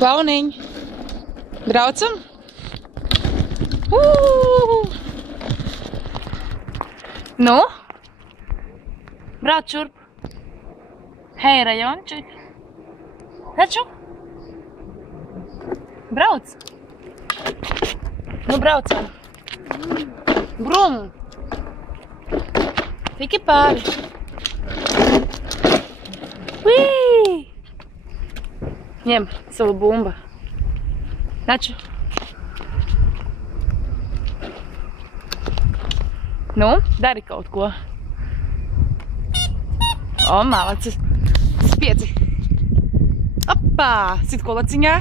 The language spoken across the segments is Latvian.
Klauniņ. Braucam? Nu? Brauc šurp. Hei, rajončik. Taču? Brauc. Nu, braucam. Brum. Tiki pāri. Vīī! Ņem savu bumbu. Taču. Nu, dari kaut ko. O, malacis. Spieci. Opā! Sit kolaciņā.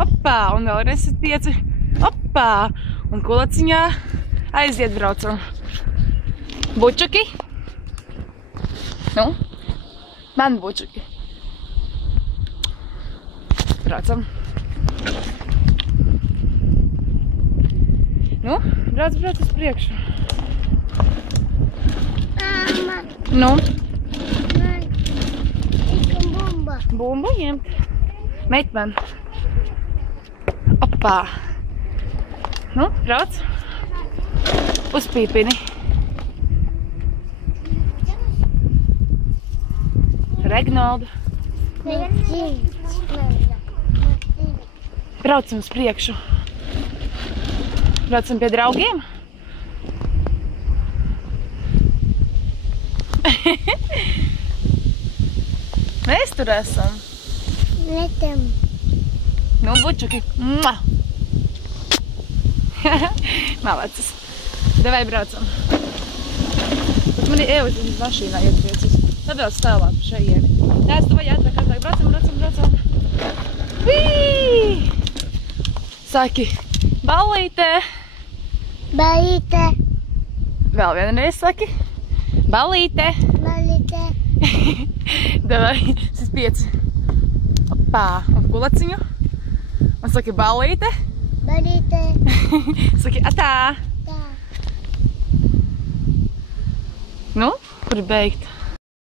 Opā! Un vēlreiz sit pieci. Opā! Un kolaciņā. Aiziet, braucam. Bučuki. Nu? Man bučuki. Braucam. Nu? Brauc uz priekšu. Nu? Bumbu ņemt. Met man. Opā. Nu, brauc. Uzpīpini. Regnoldu. Braucam uz priekšu. Braucam pie draugiem. Mēs tur esam. Letam. Nu, bučuki. Malacis. Davai braucam. Bet man ir Evaziņas mašīnā ietriecis. Tad vēl stāvāk pa šeieni. Nē, tu vajag ātrāk. Braucam. Vīī! Saki, ballīte. Ballīte. Vēl vienreiz saki. Ballīte. Ballīte. Davai, sis pieci. Opā, un kulaciņu. Un saki ballīte. Ballīte. Saki atā. Tā. Nu, kur beigt?